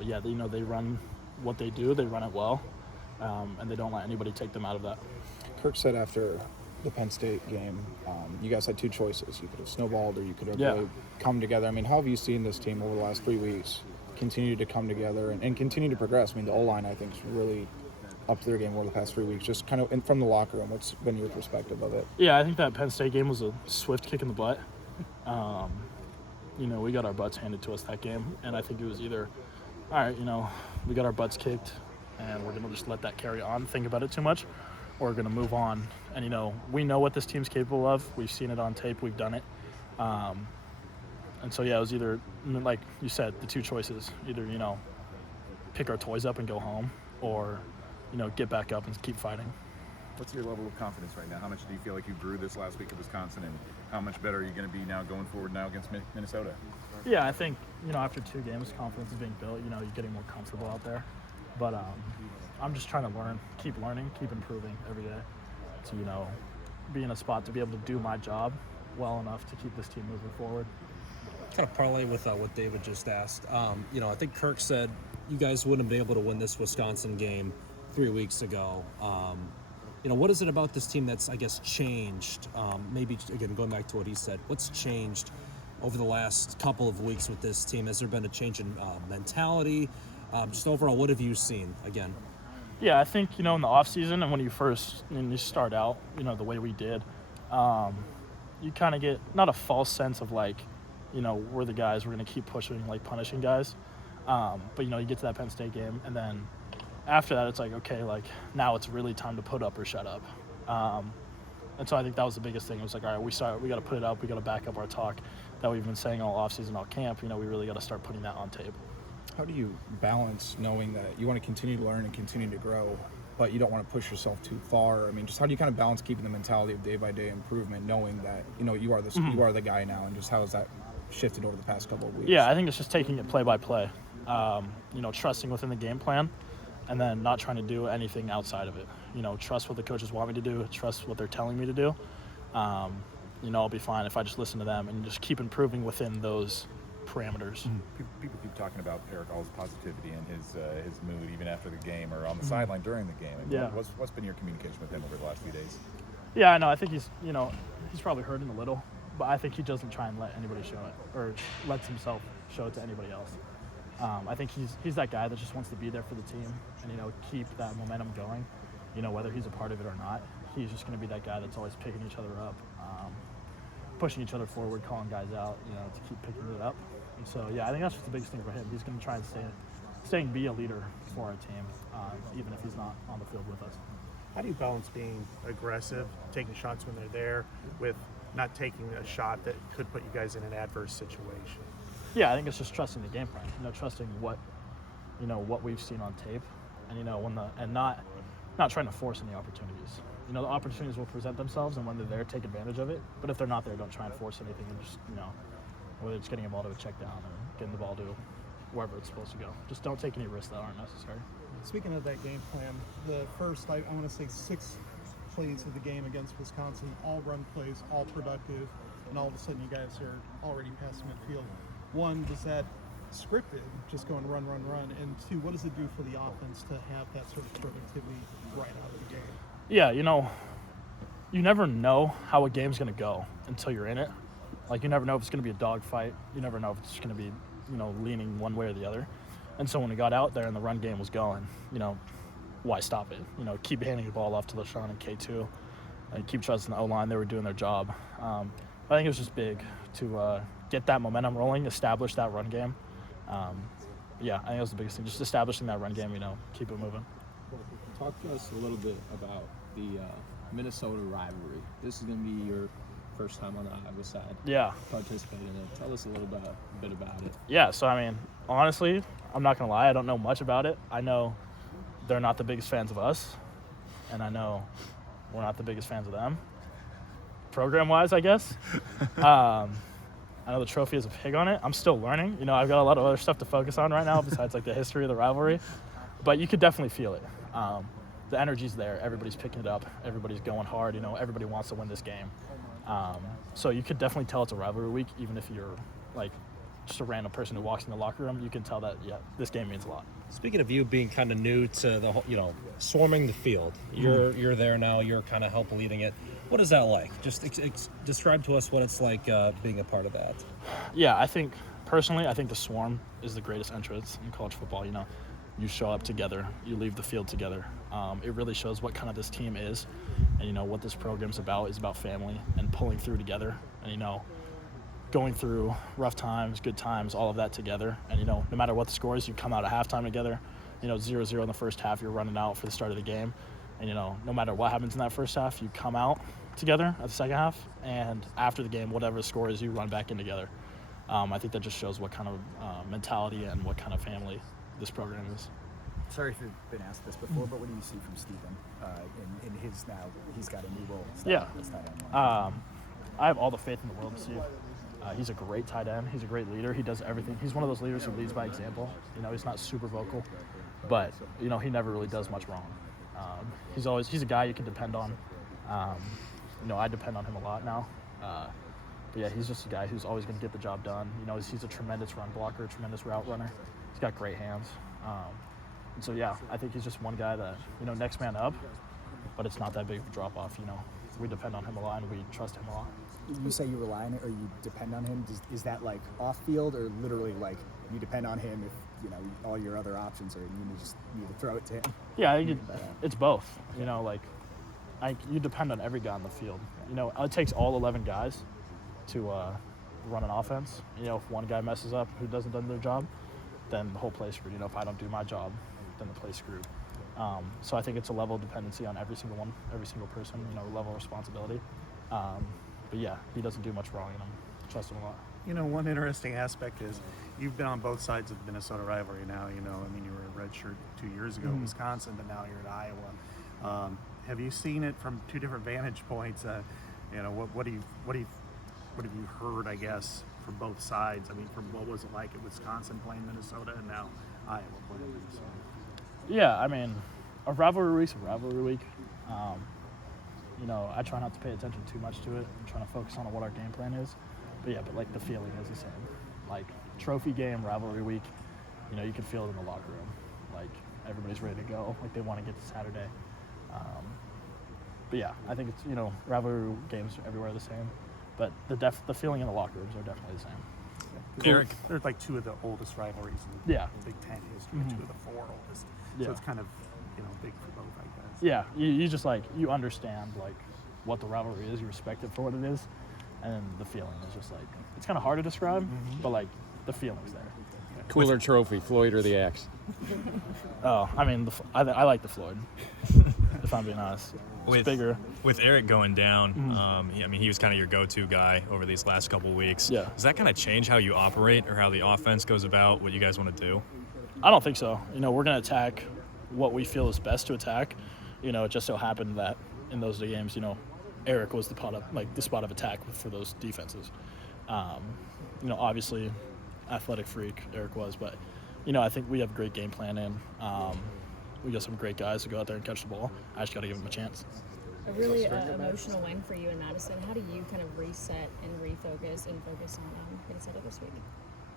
But yeah, they run what they do. They run it well, and they don't let anybody take them out of that. Kirk said after the Penn State game, you guys had two choices. You could have snowballed or you could have really come together. I mean, how have you seen this team over the last 3 weeks continue to come together and continue to progress? I mean, the O-line, I think, is really up their game over the past 3 weeks, just kind of from the locker room. What's been your perspective of it? Yeah, I think that Penn State game was a swift kick in the butt. We got our butts handed to us that game, and I think it was either, all right, we got our butts kicked, and we're going to just let that carry on, think about it too much, or we're going to move on. And, we know what this team's capable of. We've seen it on tape. We've done it. And so, yeah, it was either, like you said, the two choices. Either, pick our toys up and go home, or, get back up and keep fighting. What's your level of confidence right now? How much do you feel like you grew this last week at Wisconsin, and how much better are you going to be now going forward now against Minnesota? Yeah, I think, after 2 games, confidence is being built. You're getting more comfortable out there. But I'm just trying to keep learning, keep improving every day to, be in a spot to be able to do my job well enough to keep this team moving forward. Kind of parlay with what David just asked. I think Kirk said you guys wouldn't have been able to win this Wisconsin game 3 weeks ago. What is it about this team that's, I guess, changed? Maybe, again, going back to what he said, what's changed over the last couple of weeks with this team? Has there been a change in mentality? Just overall, what have you seen, again? Yeah, I think, in the offseason and when you start out, the way we did, you kind of get not a false sense of, like, we're the guys, we're going to keep pushing, like, punishing guys. But, you get to that Penn State game, and then after that, it's like, okay, like, now it's really time to put up or shut up. And so I think that was the biggest thing. It was like, all right, we got to put it up. We got to back up our talk that we've been saying all offseason, all camp. We really got to start putting that on tape. How do you balance knowing that you want to continue to learn and continue to grow, but you don't want to push yourself too far? I mean, just how do you kind of balance keeping the mentality of day-by-day improvement, knowing that, you are you are the guy now, and just how has that shifted over the past couple of weeks? Yeah, I think it's just taking it play by play, trusting within the game plan, and then not trying to do anything outside of it. Trust what the coaches want me to do, trust what they're telling me to do. I'll be fine if I just listen to them and just keep improving within those parameters. People keep talking about Erick All's positivity and his mood even after the game or on the sideline during the game. Yeah. What's been your communication with him over the last few days? Yeah, I know. I think he's probably hurting a little, but I think he doesn't try and let anybody show it or lets himself show it to anybody else. I think he's that guy that just wants to be there for the team and, keep that momentum going, whether he's a part of it or not. He's just going to be that guy that's always picking each other up, pushing each other forward, calling guys out, to keep picking it up. And so, yeah, I think that's just the biggest thing for him. He's going to try and stay and be a leader for our team, even if he's not on the field with us. How do you balance being aggressive, taking shots when they're there, with not taking a shot that could put you guys in an adverse situation? Yeah, I think it's just trusting the game plan. Trusting what we've seen on tape, and and not trying to force any opportunities. The opportunities will present themselves, and when they're there, take advantage of it. But if they're not there, don't try and force anything, and just whether it's getting a ball to a check down or getting the ball to wherever it's supposed to go. Just don't take any risks that aren't necessary. Speaking of that game plan, the first, I want to say 6 plays of the game against Wisconsin, all run plays, all productive, and all of a sudden you guys are already past midfield. 1, was that scripted, just going run, run, run? And 2, what does it do for the offense to have that sort of productivity right out of the game? Yeah, you never know how a game's going to go until you're in it. Like, you never know if it's going to be a dogfight. You never know if it's going to be, leaning one way or the other. And so when we got out there and the run game was going, why stop it? Keep handing the ball off to LaShawn and K2 and keep trusting the O-line. They were doing their job. I think it was just big to get that momentum rolling, establish that run game. Yeah, I think that was the biggest thing, just establishing that run game, keep it moving. Talk to us a little bit about the Minnesota rivalry. This is going to be your first time on the Iowa side. Yeah. Participating in it. Tell us a little bit about it. Yeah, so honestly, I'm not going to lie, I don't know much about it. I know they're not the biggest fans of us, and I know we're not the biggest fans of them, program-wise, I guess. I know the trophy has a pig on it. I'm still learning. I've got a lot of other stuff to focus on right now besides, like, the history of the rivalry. But you could definitely feel it. The energy's there. Everybody's picking it up. Everybody's going hard. Everybody wants to win this game. So you could definitely tell it's a rivalry week, even if you're, like, just a random person who walks in the locker room, you can tell that, yeah, this game means a lot. Speaking of you being kind of new to the whole, swarming the field, you're there now. You're kind of help leading it. What is that like? Just describe to us what it's like being a part of that. Yeah, I think the swarm is the greatest entrance in college football. You show up together, you leave the field together. It really shows what kind of this team is, and what this program's about is about family and pulling through together, and going through rough times, good times, all of that together. And no matter what the score is, you come out at halftime together. 0-0 in the first half, you're running out for the start of the game, and no matter what happens in that first half, you come out together at the second half, and after the game, whatever the score is, you run back in together. I think that just shows what kind of mentality and what kind of family this program is. Sorry if you've been asked this before, but what do you see from Stephen in his now? He's got a new role. Yeah. I have all the faith in the world in Steve. He's a great tight end. He's a great leader. He does everything. He's one of those leaders who leads by example. He's not super vocal, but he never really does much wrong. He's a guy you can depend on. I depend on him a lot now. But yeah, he's just a guy who's always going to get the job done. He's a tremendous run blocker, tremendous route runner. He's got great hands. And so yeah, I think he's just one guy that next man up, but it's not that big of a drop off. We depend on him a lot and we trust him a lot. You say you rely on it or you depend on him. Is that like off field or literally like you depend on him if all your other options are you just need to throw it to him? Yeah, it's both. You depend on every guy on the field. It takes all 11 guys to run an offense. If one guy messes up who doesn't do their job, then the whole play's screwed. If I don't do my job, then the play's screwed. So I think it's a level of dependency on every single person, level of responsibility. But yeah, he doesn't do much wrong, and I trust him a lot. One interesting aspect is you've been on both sides of the Minnesota rivalry now. You were a redshirt 2 years ago in Wisconsin, but now you're at Iowa. Have you seen it from two different vantage points? What have you heard, I guess, from both sides? From what was it like at Wisconsin playing Minnesota and now Iowa playing Minnesota? Yeah, a rivalry week's a rivalry week. I try not to pay attention too much to it. I'm trying to focus on what our game plan is. But the feeling is the same. Trophy game, rivalry week, you can feel it in the locker room. Everybody's ready to go. They want to get to Saturday. But yeah, I think it's, rivalry games everywhere are the same. But the feeling in the locker rooms are definitely the same. Erick, they're like two of the oldest rivalries in Big Ten history, two of the four oldest. So it's kind of, big for both, I guess. Yeah, you just you understand what the rivalry is, you respect it for what it is, and the feeling is just it's kind of hard to describe, but the feeling's there. Cooler trophy, Floyd or the Axe? Oh, I like the Floyd, if I'm being honest. It's bigger. With Erick going down, he was kind of your go-to guy over these last couple weeks. Yeah. Does that kind of change how you operate or how the offense goes about what you guys want to do? I don't think so. We're going to attack what we feel is best to attack. It just so happened that in those games, Erick was the spot of attack for those defenses. Obviously, athletic freak Erick was, but I think we have a great game plan in. We got some great guys to go out there and catch the ball. I just got to give them a chance. A really emotional win for you in Madison. How do you kind of reset and refocus and focus on Minnesota this week?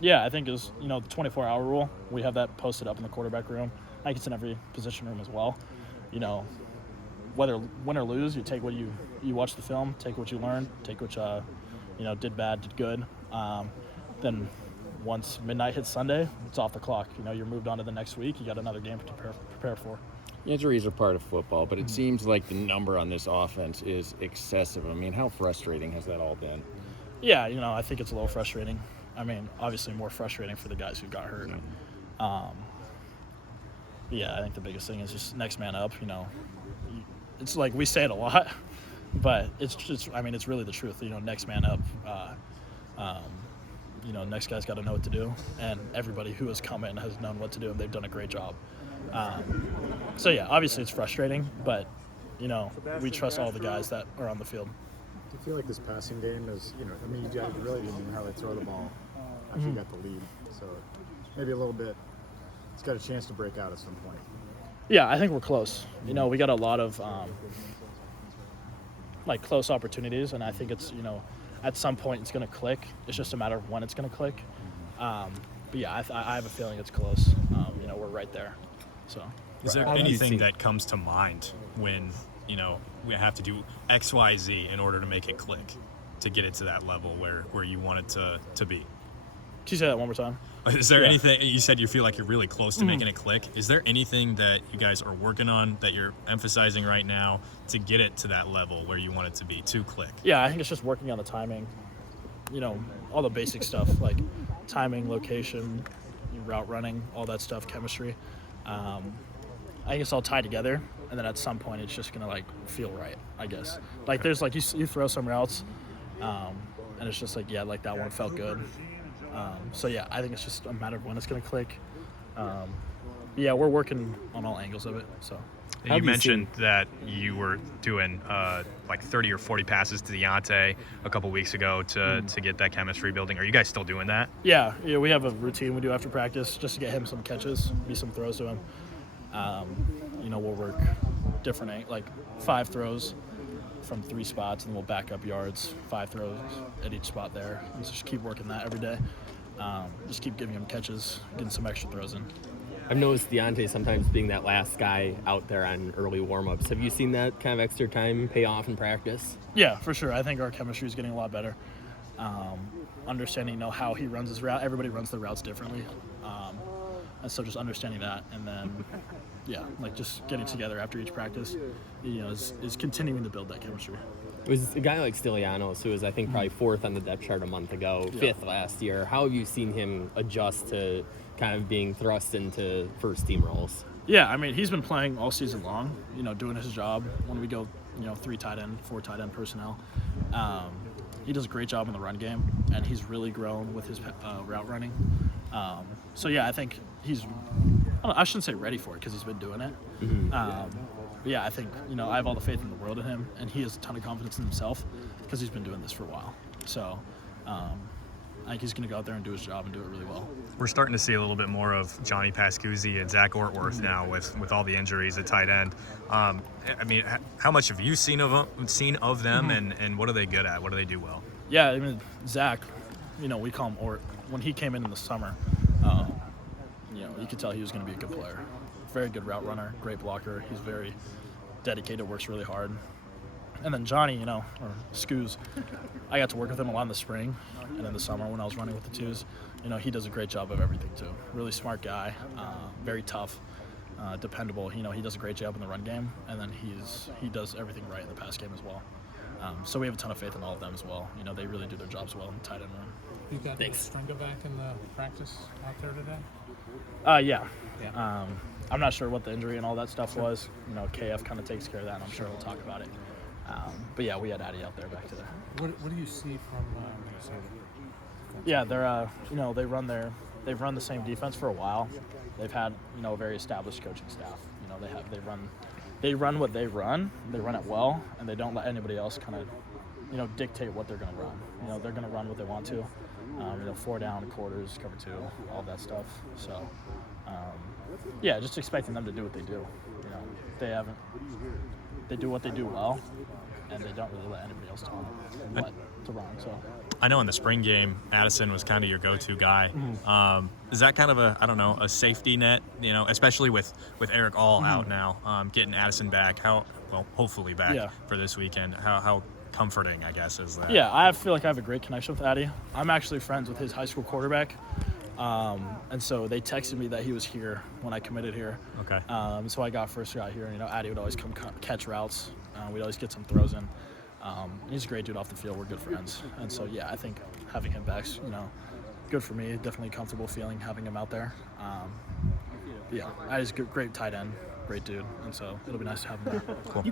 Yeah, I think it's the 24-hour rule. We have that posted up in the quarterback room. I think it's in every position room as well. Whether win or lose, you take what you watch the film, take what you learned, take what did bad, did good. Then once midnight hits Sunday, it's off the clock. You're moved on to the next week. You got another game to prepare for. Injuries are part of football, but it seems like the number on this offense is excessive. How frustrating has that all been? Yeah, I think it's a little frustrating. Obviously more frustrating for the guys who got hurt. Yeah, I think the biggest thing is just next man up. It's we say it a lot, but it's just, it's really the truth. Next man up. Next guy's got to know what to do, and everybody who has come in has known what to do, and they've done a great job. So yeah, obviously it's frustrating, but we trust all the guys that are on the field. Do you feel like this passing game is, you guys really didn't know how they throw the ball after you got the lead, so maybe a little bit. It's got a chance to break out at some point. Yeah, I think we're close. We got a lot of close opportunities, and I think it's at some point it's going to click. It's just a matter of when it's going to click. But yeah, I have a feeling it's close. You know, we're right there. So. Is there anything that comes to mind when, you know, we have to do X, Y, Z in order to make it click, to get it to that level where you want it to be? Can you say that one more time? Is there anything, you said you feel like you're really close to making it click. Is there anything that you guys are working on that you're emphasizing right now to get it to that level where you want it to be, to click? Yeah, I think it's just working on the timing, you know, all the basic stuff like timing, location, route running, all that stuff, chemistry. I think it's all tied together, and then at some point it's just gonna like feel right, I guess. Like there's like you throw some routes, and it's just like, yeah, like that one felt good. So yeah, I think it's just a matter of when it's gonna click. Yeah, we're working on all angles of it. So. You mentioned that you were doing like 30 or 40 passes to Deontay a couple weeks ago to get that chemistry building. Are you guys still doing that? Yeah, we have a routine we do after practice just to get him some catches, be some throws to him. You know, we'll work different, like 5 throws from 3 spots, and we'll back up yards, 5 throws at each spot there. And just keep working that every day. Just keep giving him catches, getting some extra throws in. I've noticed Deontay sometimes being that last guy out there on early warm-ups. Have you seen that kind of extra time pay off in practice? Yeah, for sure. I think our chemistry is getting a lot better. Understanding, you know, how he runs his route. Everybody runs their routes differently. And so just understanding that, and then, yeah, like just getting together after each practice, you know, is continuing to build that chemistry. It was a guy like Stylianos, who was, I think, probably 4th on the depth chart a month ago, 5th last year. How have you seen him adjust to kind of being thrust into first-team roles? Yeah, I mean, he's been playing all season long, you know, doing his job. When we go, you know, 3 tight end, 4 tight end personnel, he does a great job in the run game, and he's really grown with his route running. So, yeah, I think he's, I shouldn't say ready for it because he's been doing it. But yeah, I think, you know, I have all the faith in the world in him, and he has a ton of confidence in himself because he's been doing this for a while. So I think he's going to go out there and do his job and do it really well. We're starting to see a little bit more of Johnny Pascuzzi and Zach Ortworth now with all the injuries at tight end. I mean, how much have you seen of them, and what are they good at? What do they do well? Yeah, I mean, Zach, you know, we call him Ort. When he came in the summer, you know, you could tell he was going to be a good player. Very good route runner, great blocker. He's very dedicated, works really hard. And then Johnny, you know, or Scoos, I got to work with him a lot in the spring and in the summer when I was running with the twos. You know, he does a great job of everything too. Really smart guy, very tough, dependable. You know, he does a great job in the run game, and then he does everything right in the pass game as well. So we have a ton of faith in all of them as well. You know, they really do their jobs well in the tight end run. You got Stringa back in the practice out there today? Yeah. I'm not sure what the injury and all that stuff was. You know, KF kind of takes care of that, and I'm sure he'll talk about it. But yeah, we had Addy out there back today. What do you see from Minnesota? Yeah, they're you know, they've run the same defense for a while. They've had, you know, a very established coaching staff. You know, they run what they run. They run it well, and they don't let anybody else kind of, you know, dictate what they're going to run. You know, they're going to run what they want to. You know, 4 down, quarters, cover 2, all that stuff. So, yeah, just expecting them to do what they do. You know, they do what they do well, and they don't really let anybody else tell them what to run. So. I know in the spring game, Addison was kind of your go-to guy. Is that kind of a safety net, you know, especially with Erick All out now, getting Addison back, hopefully back for this weekend, how comforting, I guess, is that? Yeah, I feel like I have a great connection with Addy. I'm actually friends with his high school quarterback. And so they texted me that he was here when I committed here. Okay. So I first got here, and, you know, Addy would always come catch routes. We'd always get some throws in. He's a great dude off the field. We're good friends. And so, yeah, I think having him back's, you know, good for me. Definitely a comfortable feeling having him out there. Yeah, Addy's a great tight end, great dude. And so it'll be nice to have him back. Cool.